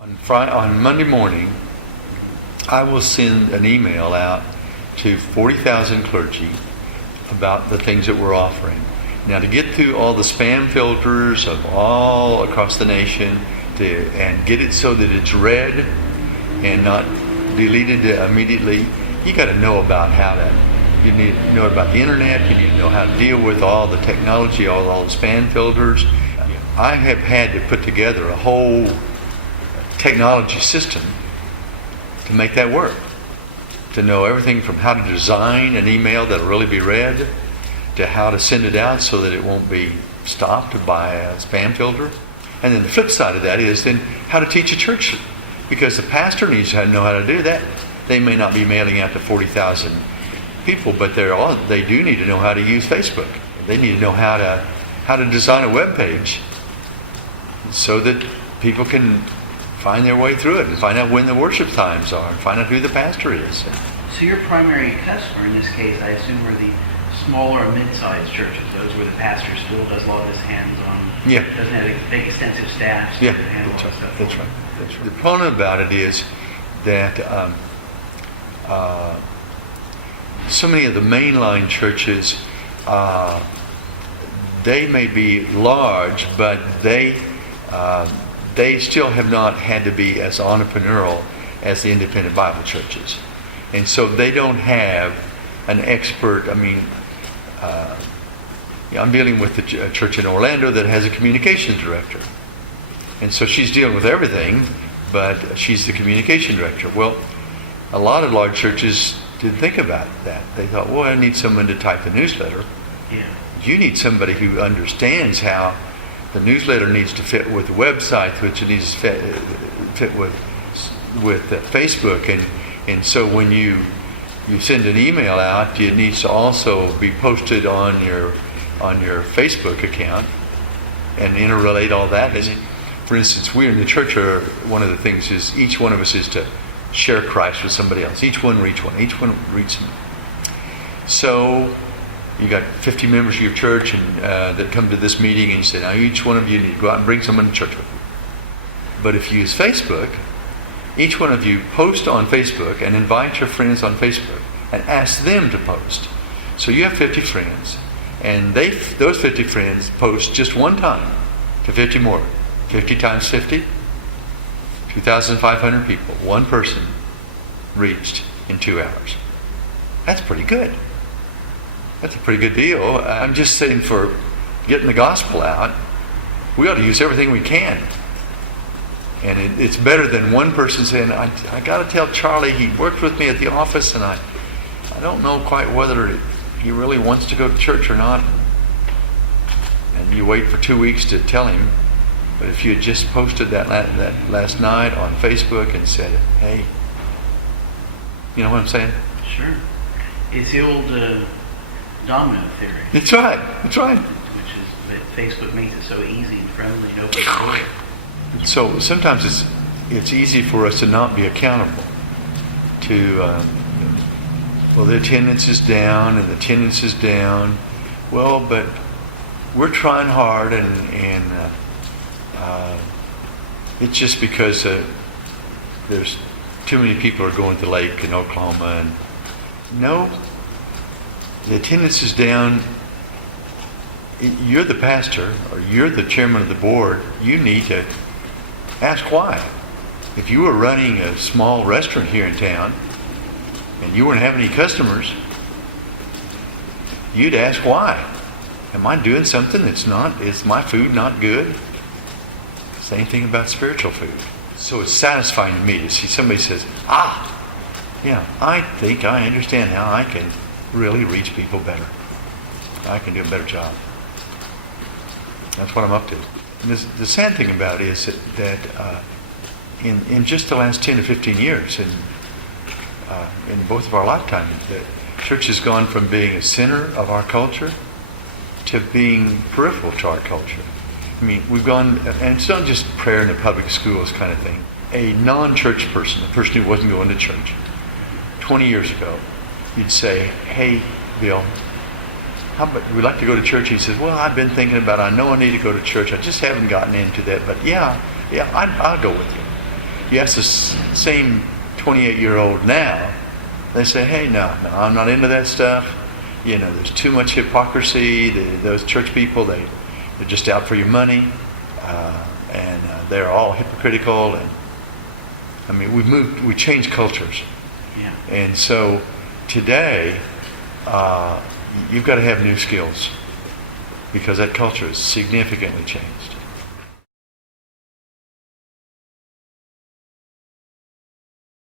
On Monday morning, I will send an email out to 40,000 clergy about the things that we're offering. Now, to get through all the spam filters of all across the nation and get it so that it's read and not deleted immediately, you got to know about you need to know about the internet, you need to know how to deal with all the technology, all the spam filters. I have had to put together a whole technology system to make that work. To know everything from how to design an email that'll really be read, to how to send it out so that it won't be stopped by a spam filter. And then the flip side of that is then how to teach a church, because the pastor needs to know how to do that. They may not be mailing out to 40,000 people, but they do need to know how to use Facebook. They need to know how to design a web page so that people can find their way through it and find out when the worship times are and find out who the pastor is. So your primary customer in this case, I assume, are the smaller or mid-sized churches, those where the pastor still does a lot of his hands-on, doesn't have a big extensive staff to handle all that stuff. That's right. The problem about it is that so many of the mainline churches, they may be large, but they still have not had to be as entrepreneurial as the independent Bible churches. And so they don't have an expert. I'm dealing with a church in Orlando that has a communications director. And so she's dealing with everything, but she's the communication director. Well, a lot of large churches didn't think about that. They thought, well, I need someone to type the newsletter. Yeah. You need somebody who understands how the newsletter needs to fit with the website, which it needs to fit with Facebook. And so when you send an email out, it needs to also be posted on your Facebook account and interrelate all that. For instance, we in the church one of the things is each one of us is to share Christ with somebody else. Each one reach one. Each one reach them. So you got 50 members of your church and that come to this meeting, and you say, now each one of you need to go out and bring someone to church with you. But if you use Facebook, each one of you post on Facebook and invite your friends on Facebook and ask them to post. So you have 50 friends, and those 50 friends post just one time to 50 more. 50 times 50, 2,500 people. One person reached in 2 hours. That's pretty good. That's a pretty good deal. I'm just saying, for getting the gospel out, we ought to use everything we can. And it's better than one person saying, I got to tell Charlie, he worked with me at the office, and I don't know quite whether he really wants to go to church or not. And you wait for 2 weeks to tell him. But if you had just posted that last night on Facebook and said, hey, you know what I'm saying? Sure. It's the old domino theory. That's right. Which is that Facebook makes it so easy and friendly and open source. So sometimes it's easy for us to not be accountable to, the attendance is down and the attendance is down. Well, but we're trying hard and it's just because there's too many people are going to the lake in Oklahoma. And no, the attendance is down. You're the pastor or you're the chairman of the board. You need to ask why. If you were running a small restaurant here in town and you weren't having any customers, you'd ask why. Am I doing something is my food not good? Same thing about spiritual food. So it's satisfying to me to see somebody says, I think I understand how I can really reach people better. I can do a better job. That's what I'm up to. And the sad thing about it is that in just the last 10 to 15 years, in both of our lifetimes, the church has gone from being a center of our culture to being peripheral to our culture. I mean, we've gone, and it's not just prayer in the public schools kind of thing. A non-church person, a person who wasn't going to church, 20 years ago, you'd say, hey, Bill, how about, we'd like to go to church. He says, well, I've been thinking about it. I know I need to go to church. I just haven't gotten into that, but yeah, I'll go with you. You ask the same 28-year-old now, they say, hey, no, I'm not into that stuff. You know, there's too much hypocrisy. Those church people, they're just out for your money. And they're all hypocritical. And I mean, we changed cultures. Yeah. And so today, you've got to have new skills because that culture has significantly changed.